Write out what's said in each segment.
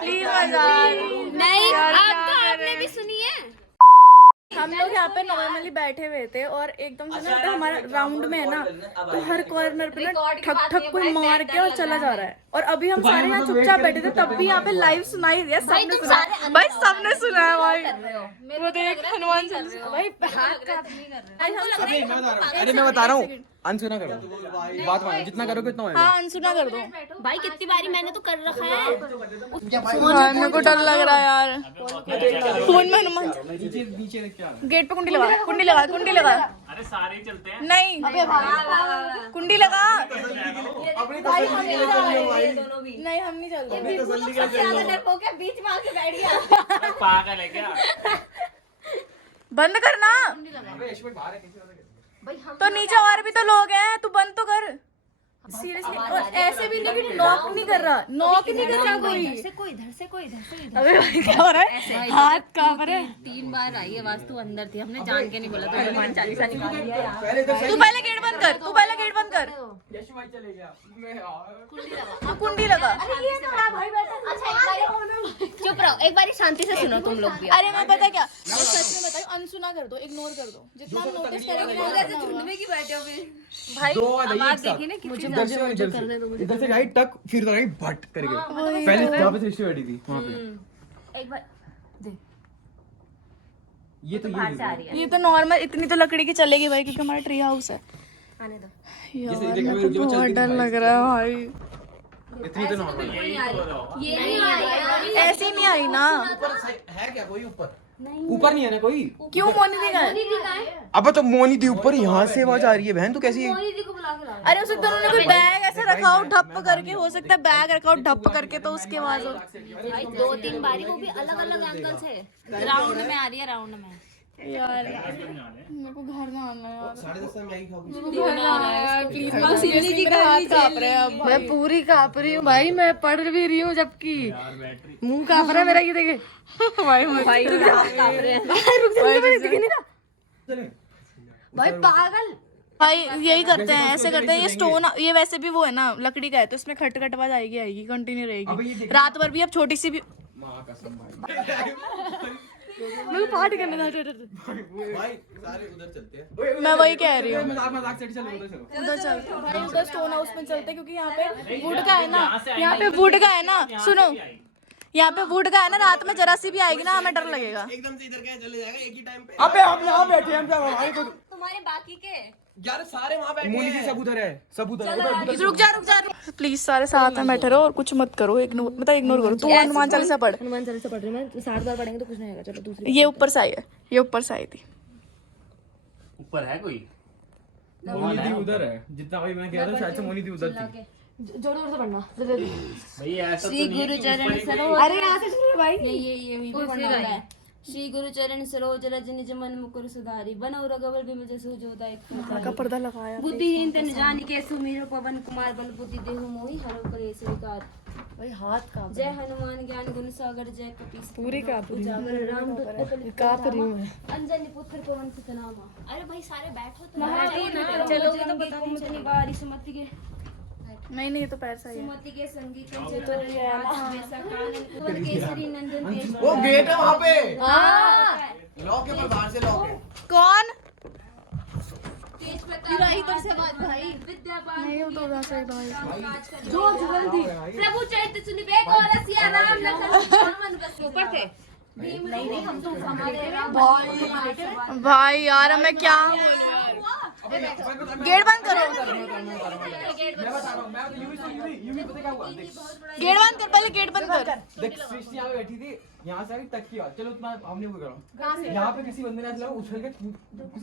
Please मजाक नहीं, आपने भी सुनी है। हम लोग यहाँ पे नॉर्मली बैठे हुए थे और एकदम से ना हमारा राउंड में है ना, तो हर कॉर्नर पे ना ठक ठक कोई मार के और चला जा रहा है। और अभी हम सारे यहाँ चुपचाप बैठे थे, तब भी यहाँ पे लाइव सुनाई दिया, सबने सुना भाई, सबने सुना है भाई। वो देख हनुमान चालीसा भाई, अरे मैं बता रहा हूँ, अनसुना करो, बात मानो, जितना करोगे उतना हाँ अनसुना कर दो भाई कितनी बारी मैंने तो कर रखा है। भाई। मेरे को डर लग रहा है यार, फोन में हनुमान गेट पे कुंडी लगा, कुंडी लगा, कुंडी लगा। अरे सारे ही चलते हैं। नहीं कुंडी लगा। नहीं हम नहीं चल रहे। बीच में आके बैठ गया। पागल है क्या? बंद करना तो नीचे और भी तो लोग हैं, तू बंद तो कर सीरियसली। और ऐसे भी नहीं कि नॉक नहीं कर रहा, नॉक नहीं कर रहा कोई। इधर से कोई अबे भाई क्या हो रहा है, हाथ कांप रहे हैं। 3 बार आई आवाज, तू अंदर थी, हमने जान के नहीं बोला, तो हनुमान चालीसा निकाल दिया यार। तू पहले गेट बंद कर, तू पहले गेट बंद कर। तू कुंडी लगा। चुप रहो, एक बारी शांति से सुनो तुम लोग भी। अरे मैं पता क्या, मैं सच में बताऊं, अनसुना कर दो, इग्नोर कर दो, जितना हम नोटिस करेंगे ना। झुंड में की बैठे हो फिर भाई देखिए ना कितनी इधर से राइट तक, फिर राइट भट करके। पहले जहाँ पे सृष्टि बैठी थी वहाँ पे। एक बार ये तो बाहर से आ रही है। ये तो नॉर्मल, इतनी तो लकड़ी की चलेगी भाई, क्योंकि हमारा ट्री हाउस है। आने दो। यार मेरे को बहुत डर लग रहा है भाई। इतनी तो नॉर्मल ये नहीं आई। ऐसी नहीं आई ना। है क्या कोई ऊपर? ऊपर नहीं है ना कोई? क्यों मोनी दी गए? अब तो मोनी थी ऊपर, यहाँ से आवाज आ रही है बहन, तो कैसी? अरे उसे दोनों ने कोई बैग ऐसे रखा हो ढप करके, हो सकता है बैग रखा हो ढप करके, तो उसके आवाज हो। भाई 2-3 बारी वो भी अलग अलग एंगल से राउंड में आ रही है, राउंड में। यार मेरे को घर में आना है यार, 10:30 में आई खाऊंगी। मेरे को घर में आना है यार प्लीज। मेरे हाथ कांप रहे हैं अब, मैं पूरी कांप रही हूँ भाई, मैं पढ़ भी रही हूँ जबकि मुंह कांप रहा है मेरा। ये देखे भाई, भाई कांप रहे हैं भाई, पागल भाई। यही करते हैं, ऐसे करते हैं। ये स्टोन, ये वैसे भी वो है ना लकड़ी का है, तो इसमें खटखट आवाज आएगी आएगी, कंटिन्यू रहेगी रात भर भी। अब छोटी सी भी मैं पार्टी करने भाई सारे उधर चलते हैं। मैं वही कह रही हूँ, मजाक से चलो उधर चलो। उधर चल भाई, उधर स्टोन हाउस में चलते, क्योंकि यहाँ पे वुड का है ना, यहाँ पे वुड का है ना। सुनो, यहाँ पे वुड का है ना, रात में जरा सी भी आएगी ना, हमें डर लगेगा। एकदम से इधर क्या चले जाएगा एक ही टाइम पे। अबे हम यहाँ बैठे हैं, हम क्या भाई को तुम्हारे बाकी के यार सारे वहाँ बैठे हैं। मोनी की सब उधर है, सब उधर है। रुक जा प्लीज, सारे साथ में बैठे रहो और कुछ मत करो, इग्नोर मतलब इग्नोर करो। तू हनुमान चालीसा पढ़। हनुमान चालीसा पढ़ रही मैं, 7 बार पढ़ेंगे तो कुछ नहीं होगा। चलो दूसरी। ये ऊपर से आई है, ये ऊपर से आई थी। ऊपर है कोई? मोनी दी उधर है, जितना भाई मैं कह रहा था शायद से मोनी दी उधर थी। जोर जोर से पढ़ना। भाई ऐसा श्री तो नहीं है गुरु कि चरण ऊपर ही सरोज। अरे यहाँ से शुरू भाई, ये वहीं पे पढ़ना होता है। श्री गुरु चरण सरोज रज निज मन मुकुर सुधारी, बनो रघुवर बिमल जसु जोदा एक का पर्दा लगाया। बुद्धिहीन तन जानि के सुमिरो पवन कुमार, बल बुद्धि देहु मोहि हरौ कलेस विकार। भाई हाथ का जय हनुमान ज्ञान गुण सागर, जय कपीस पूरी का पूरी राम कांप रही हूँ मैं। अंजनी पुत्र पवन सुत नामा। अरे भाई सारे बैठो तो चलोगे तो बताओ मुझे बारी सुमति के नहीं तो पैर सही है। सुमति के संगीत केसरी नंदन वो गेट है वहाँ पे, हां लॉक है पर बाहर से लॉक है। कौन तेज प्रताप इधर से बात भाई, विद्यापाल नहीं हो तो उधर से भाई। जो जल्दी प्रभु चरित्र सुनिबे को रसिया राम लखन मन बस ऊपर थे। नहीं हम तो हमारे भाई यार मैं क्या बोलूं यार। गेट बंद करो, गेट बंद कर, पहले गेट बंद कर। देख सृष्टि यहाँ पे बैठी थी, यहाँ से आई तक की बात। चलो उतना हमने वो करो। यहाँ पे किसी बंदे ने ऐसा लगा उछल के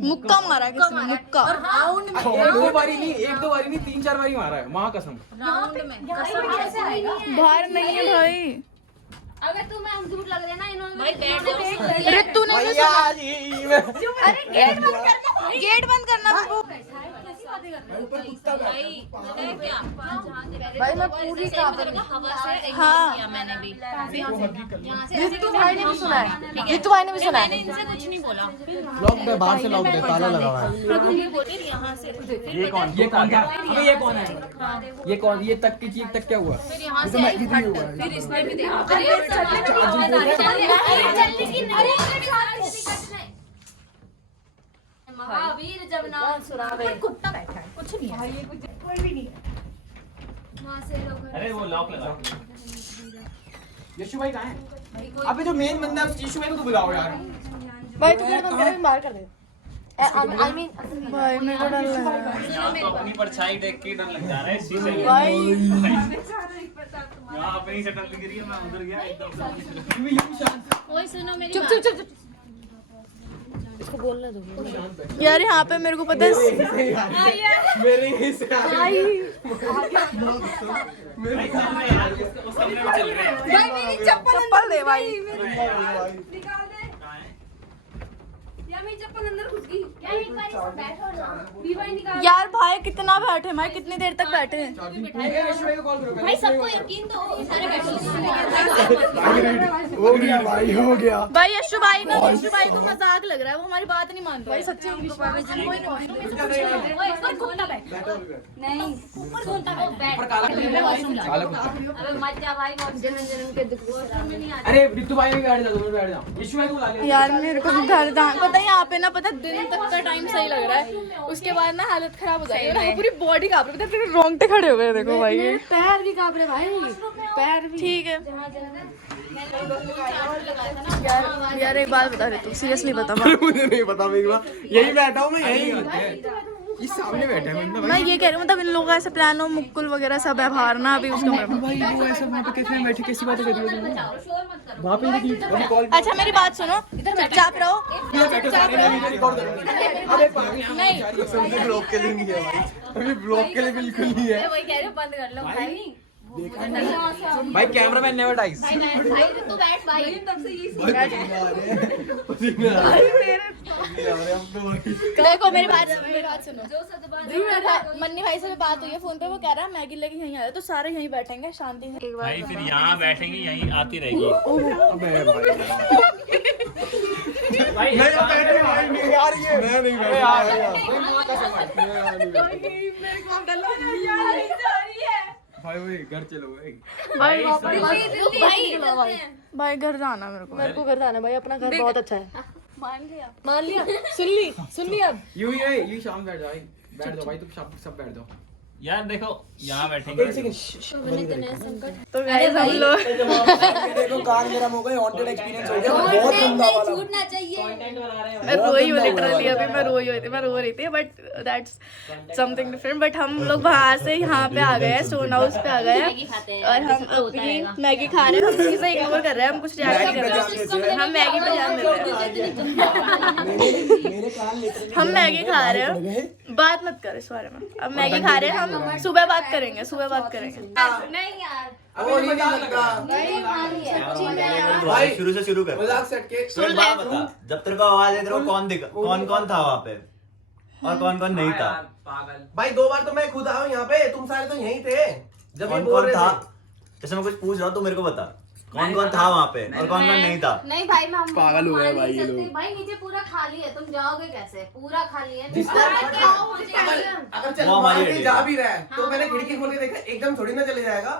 मुक्का मारा किसी ने, मुक्का। एक दो बारी नहीं 3-4 बारी मारा है, माँ कसम। राउंड में बाहर नहीं है भाई। अगर तुम हम झूठ लग रहे ना इन्होंने भाई बैठ ऋतु ने भी सुना। अरे गेट बंद करना, गेट बंद करना। बात ही कर रहे हो भाई, पता है क्या भाई मैं पूरी कांप रही हूँ। हवा से हाँ। किया मैंने भी यहाँ से रितु भाई ने भी सुना है, रितु भाई ने भी सुना मैंने है। इनसे कुछ नहीं बोला। लॉक पे बाहर से लॉक दे, ताला लगा हुआ है। प्रभु ये बोले यहाँ से ये कौन है? अबे ये कौन है? ये कौन? ये तक की चीज तक क्या हुआ? फिर यहाँ से आई फट, फिर इसने भी देखा। अरे चलने की आवाज आ रही है, चलने की नहीं, महावीर जब नाम सुना कुत्ता बैठा है, कुछ नहीं है, ये कुछ कोई भी नहीं है। वहाँ से लोग अरे वो लॉक लगा। यशु भाई कहाँ है? अबे जो मेन बंदा है उस यशु भाई को तो बुलाओ यार। भाई तू मेरे बंदे को बाहर कर दे। आई मीन भाई मेरे को डर लग रहा है। यहाँ तो अपनी परछाई देख के डर लग जा रहा है शीशे में। भाई यहाँ अपनी शक्ल दिख रही है, मैं उधर गया एकदम। यू शांत कोई सुनो मेरी चुप चुप चुप चुप। इसको बोलने दो। यार यहाँ पे मेरे को पता है मेरे ही से भाई चल रहे हैं यार, उस कमरे में चल रहे हैं। भाई मेरी चप्पल दे भाई। निकाल दे या मेरी चप्पल अंदर घुस गई। क्या एक बार बैठो ना, भी भाई निकाल। यार भाई कितना बैठे भाई, कितनी देर तक बैठे हैं? यशु भाई को कॉल करो। भाई सबको यकीन तो हो, सारे बैठो। हो गया भाई, हो गया। भाई यशु भाई को मजाक लग रहा है, वो हमारी बात नहीं मान रहा है। सच्ची ऊपर घूमता बैठ नहीं, ऊपर घूमता बैठ। अबे मत जा भाई, बहुत जन्म के दुख में नहीं आता। अरे रितु भाई भी बैठ जा, तुम बैठ जाओ। यशु भाई को बुला ले यार मेरे को डर जान, पता है यहाँ पे ना, पता दिन तक का टाइम सही लग रहा है, उसके बाद ना हालत खराब हो जाएगी और पूरी बॉडी कांप रही है। पता है रोंगटे खड़े हो गए, देखो भाई मेरे पैर भी कांप रहे भाई, पैर भी। ठीक है यार एक बात बता रही तू, सीरियसली बता। मुझे नहीं पता, यही बैठा हूँ मैं, यही इस सामने बैठा है बंदा। मैं ये कह रही हूँ, मतलब इन लोगों का ऐसा प्लान हो, मुक्कुल वगैरह सब है बाहर ना अभी उसका भाई वो ऐसा वहाँ पे कैसे बैठे, कैसी बातें कर रही हो शोर मत करो। वहाँ पे? देखिए कॉल अच्छा मेरी बात सुनो, चुपचाप रहो, चुपचाप रहो। रिकॉर्ड करो। अरे नहीं, ब्लॉक के लिए नहीं है भाई, अभी ब्लॉक के लिए बिल्कुल नहीं है वही कह रहे हो, बंद कर लो भाई। भाई। Camera man never dies. भाई तू बैठ भाई, तब से यही देखो मेरी बात सुनो। जो सदबान मन्नी भाई से भी बात हुई है फोन पे, वो कह रहा है मैगी लेके यहीं आ रहा, तो सारे यहीं बैठेंगे शांति से। भाई फिर यहाँ बैठेंगे, यहीं आती रहेगी। भाई यार ये मैं नहीं बैठ यार, भाई वही घर चलो भाई। भाई घर जाना मेरे को घर जाना भाई, अपना घर बहुत अच्छा है। मान लिया। सुन ली अब। यू शाम बैठ जाओ, बैठ जाओ भाई, तुम सब बैठ जाओ। यार देखो यहाँ बैठेंगे। तो गाइस हम लोग देखो कान गरम हो गए, हॉन्टेड एक्सपीरियंस हो गया बहुत गंदा वाला। छूटना चाहिए। मैं रोई हूँ लिटरली, अभी मैं रो रही थी, but that's something different. But हम लोग बाहर से यहाँ पे आ गए हैं, स्टोन हाउस पे आ गए हैं और हम अभी मैगी खा रहे हैं। हम चीजें इग्नोर कर रहे हैं, हम कुछ रिएक्ट नहीं कर रहे हैं, हम मैगी पे ध्यान दे रहे हैं। हम मैगी खा रहे हैं, बात मत कर इस बारे में। अब मैगी खा रहे हैं, हम सुबह बात करेंगे। नहीं यार, भाई शुरू से शुरू कर। मजाक सेट के सुन बात बता, जब तेरे को आवाज आई तेरे को कौन कौन था वहाँ पे और कौन कौन नहीं था? पागल भाई 2 बार तो मैं खुद आया हूँ यहाँ पे, तुम सारे तो यहीं थे जब ये कौन बोल कौन रहे था? थे। जैसे मैं कुछ पूछ रहा हूँ, तू मेरे को बता कौन कौन था वहाँ पे और कौन कौन नहीं था? नहीं भाई मैं पागल हो गए भाई ये सकते। लोग। भाई नीचे पूरा खाली है, तुम जाओगे कैसे? पूरा खाली है। अगर चल वो हमारी मार के idea जा है। भी रहा है तो मैंने खिड़की खोल के देखा, एकदम थोड़ी ना चले जाएगा।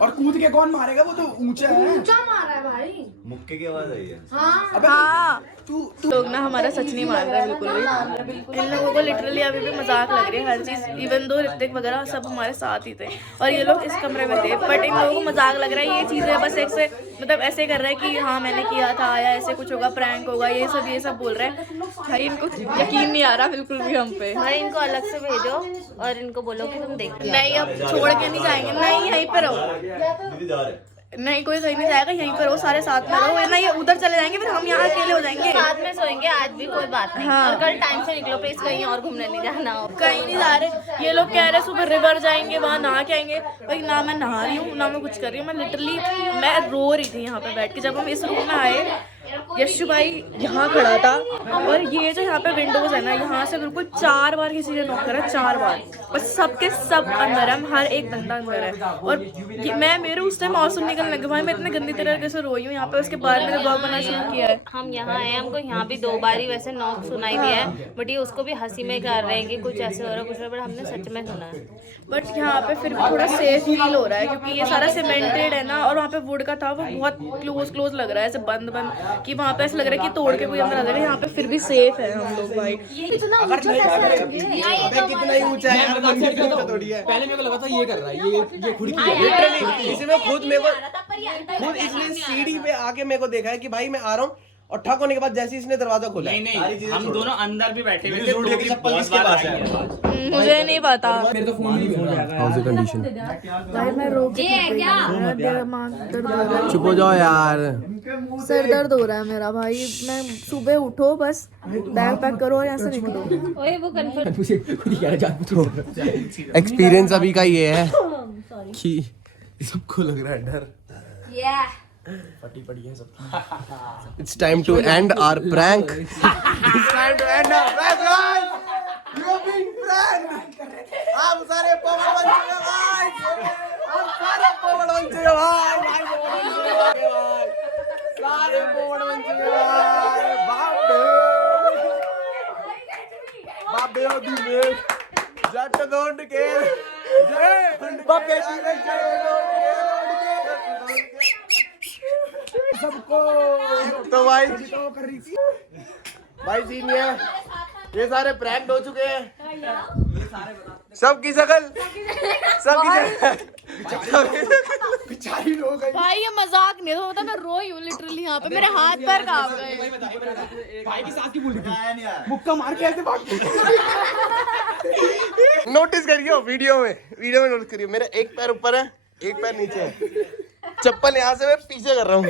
और कूद के कौन मारेगा, वो तो ऊंचा है। मारा है भाई। मुक्के की आवाज आई है। हाँ लोग ना हमारा सच नहीं मान रहे बिल्कुल भी। इन लोगों को लिटरली अभी भी मजाक लग रही है हर चीज, इवन दो ऋतिक वगैरह सब हमारे साथ ही थे और ये लोग इस कमरे में थे, बट इन लोगों को मजाक लग रहा है। ये चीजें बस एक से मतलब ऐसे कर रहे हैं कि हाँ मैंने किया था या ऐसे कुछ होगा, प्रैंक होगा, ये सब बोल रहे हैं। भाई इनको यकीन नहीं आ रहा बिल्कुल भी हम पे। भाई इनको अलग से भेजो और इनको बोलो कि तुम देख नहीं अब छोड़ के नहीं जाएंगे, नहीं यहीं पे रहो, दीदी जा रहे। नहीं कोई कहीं नहीं जाएगा, यहीं पर रहो, सारे साथ में रहो, वरना ये उधर चले जाएंगे, फिर हम यहाँ अकेले हो जाएंगे। साथ में सोएंगे आज भी, कोई बात नहीं। हाँ। और कल टाइम से निकलो प्लीज, कहीं और घूमने नहीं जाना हो। कहीं नहीं जा रहे। ये लोग कह रहे सुबह रिवर जाएंगे, वहाँ नहा के आएंगे। भाई ना मैं नहा रही हूँ ना मैं कुछ कर रही हूँ, मैं लिटरली मैं रो रही थी यहाँ पे बैठ के। जब हम इस रूम में आए यशु भाई यहाँ खड़ा था और ये जो यहाँ पे विंडोज है ना, यहाँ से बिल्कुल 4 बार किसी ने नॉक करा, 4 बार, बस सबके सब अंदर है, हर एक बंदा अंदर है। और मेरे उस टाइम आंसू निकलने लगे भाई, मैं इतने गंदी तरीके से रोई हूँ यहाँ पे। उसके बाद मैंने ब्लॉग बनाना शुरू किया है। हम यहाँ आए, हमको यहाँ भी 2 बार ही वैसे नॉक सुनाई दिया है, बट ये उसको भी हंसी में कर रहे हैं कि कुछ ऐसे हो रहा है कुछ, बट हमने सच में सुना है। बट यहाँ पे फिर भी थोड़ा सेफ फील हो रहा है क्योंकि ये सारा सीमेंटेड है ना, और वहाँ पे वुड का था, वो बहुत क्लोज लग रहा है, ऐसे बंद कि वहाँ पे ऐसे लग रहा है कि तोड़ के कोई अंदर आ जाएगा। यहाँ पे फिर भी सेफ है हम लोग भाई। इतना ऊंचा कितना ही ऊंचा है, थोड़ी है। पहले मेरे को लगा था ये कर रहा है, ये खुद की लिटरली इसमें खुद इसने सीढ़ी पे आके मेरे को देखा है कि भाई मैं आ रहा हूँ, और ठक होने के बाद जैसे इसने दरवाजा खोला। नहीं, हम दोनों अंदर भी बैठे हुए थे, स्टूडियो की चप्पल किसके पास है? मुझे नहीं पता मेरे तो फोन नहीं हाउस कंडीशन। भाई, मैं रो ये है क्या? चुप हो जाओ यार, सर दर्द हो रहा है मेरा भाई। मैं सुबह उठो, बस बैग पैक करो और यहाँ से निकलो। ओए वो कंफर्म एक्सपीरियंस अभी का ये है कि सबको लग रहा है डर। फटी पड़ी है सब। It's time to end our prank. It's time to end our prank, guys. You have been pranked. हम सारे पोपट बन चुके हैं भाई। हम सारे पोपट बन चुके हैं भाई। सारे पोपट बन चुके हैं भाई। बाप दे दी में जट डोंट केयर। बाप के सबको तो भाई सीनियर ये सारे प्रैंक हो चुके हैं। सबकी शकल बेचारी रो गई भाई। ये मजाक नहीं होता, मैं रोई हूँ लिटरली। यहाँ पे मेरे हाथ पैर कांप गए। भाई की साथ की बोल रही थी, मुक्का मार के ऐसे भाग गई। नोटिस करियो वीडियो में नोटिस करियो, मेरा एक पैर ऊपर है, एक पैर नीचे है। चप्पल यहाँ से मैं पीछे कर रहा हूँ।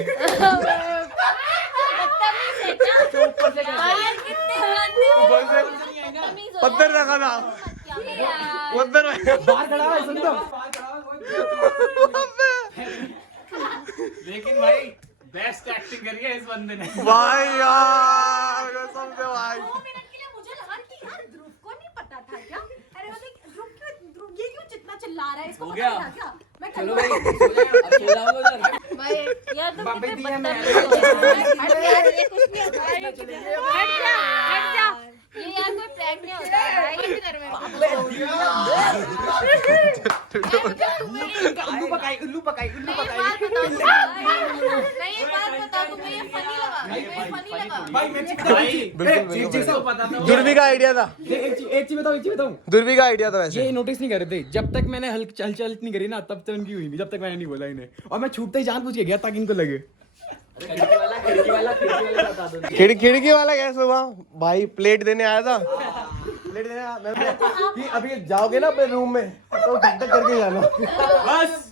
पत्थर रखा था, पत्थर बाहर खड़ा है सुन। लेकिन भाई बेस्ट एक्टिंग करी है इस बंदे ने भाई यार कसम से भाई। 2 मिनट के लिए मुझे लगा कि यार ध्रुव को नहीं पता था क्या? अरे मतलब ध्रुव ये क्यों जितना चिल्ला रहा है, इसको पता था क्या? मैं चलो भाई सो जाओ भाई यार तुम बाबे कितने दिया मैं ये कुछ नहीं होता है। हट जा ये यार कोई प्रैंक नहीं होता है भाई। उल्लू पकाई नहीं, एक बात बताओ, तुम्हें ये फनी लगा? भाई मैं बिल्कुल पता था। दुर्वी का आइडिया था। एक चीज बताऊं, दुर्वी का आइडिया था वैसे। ये नोटिस नहीं कर रहे थे जब तक मैंने हल्की चल नहीं करी ना, तब तक उनकी हुई नहीं, जब तक मैंने नहीं बोला इन्हें। और मैं छूटते ही जानबूझ के गया ताकि इनको लगे। खिड़की वाला कैसे हुआ भाई? प्लेट देने आया था, प्लेट देने आया मैं कि अभी जाओगे ना अपने रूम में तो तक करके जाना। बस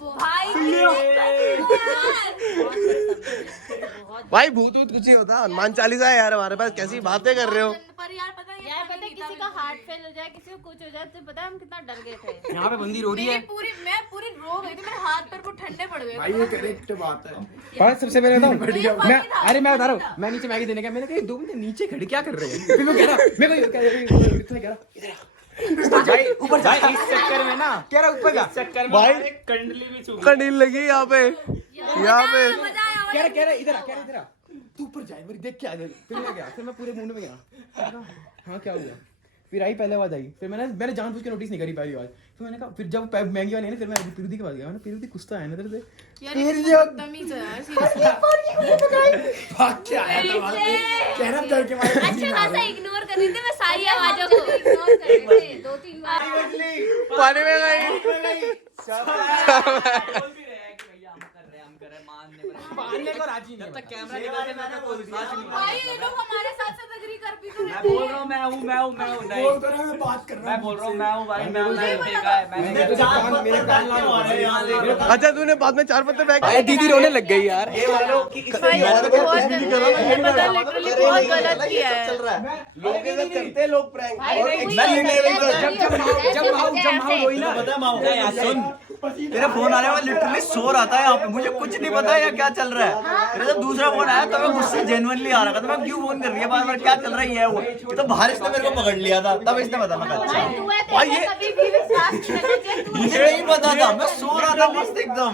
भाई भूत कुछ ही होता, हनुमान चालीसा है यार हमारे पास। कैसी बातें कर रहे हो? पर यार पता है किसी का हार्ट फेल हो जाए, किसी को कुछ हो जाए, तो पता है हम कितना डर गए थे। यहाँ पे बंदी रो रही है मैं पूरी रो गई थी, मेरे हाथ पैर वो ठंडे पड़ गए। भाई, ये करेक्ट बात है। पर सबसे पहले बताऊं, मैं बता रहा हूँ, मैं नीचे मैगी देने गया, मैंने कहा 2 मिनट नीचे खड़े क्या कर रहे हैं? फिर मैं कह रहा भाई ऊपर जा। इस चक्कर में ना कह रहा ऊपर जा, चक्कर में भाई कंडली भी चुभ कंडील लगी यहाँ पे कह रहा इधर आ तू ऊपर जाए, मेरी देख के आ जाए। फिर मैं गया, फिर मैं पूरे मूड में गया, हाँ क्या हुआ? फिर आई पहले आवाज आई, फिर मैंने जानबूझ के नोटिस नहीं करी पहली आवाज। फिर मैंने कहा, फिर जब महंगी वाली है ना, फिर मैं पिरुदी के पास गया, मैंने पिरुदी कुछ तो आया ना तेरे से। भाग के आया था वहां से, कह रहा डर के मारे। अच्छा खासा इग्नोर कर रही थी मैं सारी आवाजों को, इग्नोर कर रही थी 2-3 बार। पानी में गई। मानने को राजी नहीं, जब तक कैमरा निकालते मैं तो कोई विश्वास नहीं। भाई ये लोग हमारे साथ से एग्री कर भी तो मैं बोल रहा हूँ मैं हूँ नहीं बोल तो रहा है, मैं बात कर रहा हूँ। मैं बोल रहा हूँ मैं हूँ भाई, मैं देखा है मैंने। मेरे कान लाल हो रहे हैं। अच्छा तूने बाद में 4 पत्ते फेंक दीदी रोने लग गई यार। ये वालों की भाई ये तो बहुत लिटरली बहुत गलत किया है। चल रहा है, लोग के साथ करते हैं लोग प्रैंक। जब माहौल रोई ना, पता है माहौल क्या है? सुन तेरे फोन आने में लिटरली सो रहा था यहाँ पे, मुझे कुछ नहीं पता यार क्या चल रहा है। तेरा जब दूसरा फोन आया तो मैं मुझसे जेन्युइनली आ रहा था, तो मैं क्यों फोन कर रही है बार बार, क्या चल रहा है वो। ये तो बारिश ने मेरे को पकड़ लिया था, तब इसने बता मैं अच्छा भाई ये मुझे नहीं पता था, मैं सो रहा था मस्त एकदम।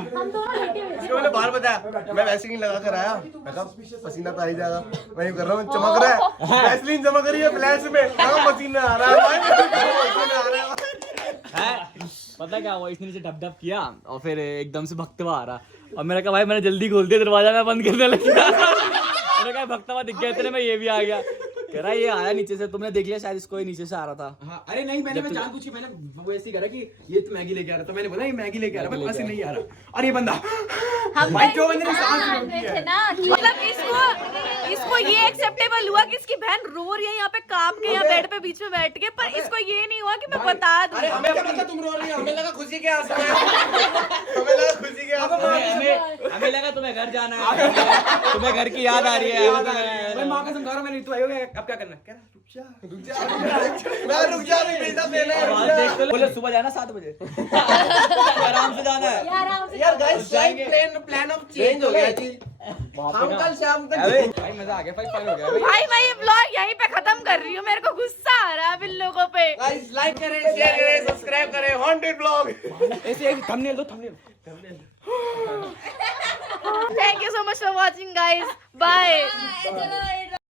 मैंने बाहर बताया, मैं वैसलीन लगा कर आया, मैं कहा पसीना तो आ ही जाएगा, मैं कर रहा हूँ चमक रहा है, वैसलीन चमक रही है फ्लैश में, पसीना आ रहा है, पसीना आ रहा है। पता क्या हुआ, इसने नीचे ढप ढप किया और फिर एकदम से भगतवा आ रहा, और मैंने कहा भाई मैंने जल्दी खोल दिया दरवाजा, मैं बंद करने लगा। मैंने कहा भगतवा दिख गया इतने में ये भी आ गया, कह रहा ये आया नीचे से, तुमने देख लिया शायद इसको, ही नीचे से आ रहा था। हाँ, अरे नहीं, मैंने जानबूझ के मैंने वो ऐसे ही करा कि ये तो मैगी लेके आ रहा था, मैंने बोला ये मैगी लेके आ रहा है, बस नहीं आ रहा। और ये बंदा भाई जो बंदे ने सांस रोकी है ना, मतलब इसको ये एक्सेप्टेबल हुआ कि इसकी बहन रो रही है यहाँ पे कांप के, यहाँ बेड पे बीच में बैठ के, पर इसको ये नहीं हुआ कि मैं बता दूं। अरे हमें क्या पता तुम रो रही हो, हमें लगा खुशी के आंसू है, हमें लगा खुशी के आंसू है। हमें लगा तुम्हें घर जाना है, तुम्हें घर की याद आ रही है। मैं माँ का समझा रहा हूँ, मैंने तो आई होगा, अब क्या करना है, कह रहा रुक जा मैं रुक जा, नहीं बेटा देना है, रुक जा। बोले सुबह जाना 7 बजे, आराम से जाना है। यार गाइस प्लान ऑफ चेंज हो गया जी, हम कल शाम तक। भाई मजा आ गया, भाई फन हो गया भाई मैं ये ब्लॉग यहीं पे खत्म कर रही हूँ, मेरे को गुस्सा आ रहा है अब इन लोगों पे। गाइस लाइक करें, शेयर करें, सब्सक्राइब करें, हॉन्टेड ब्लॉग। ऐसे थंबनेल दो, thumbnail. Thank you so much for watching guys. Bye.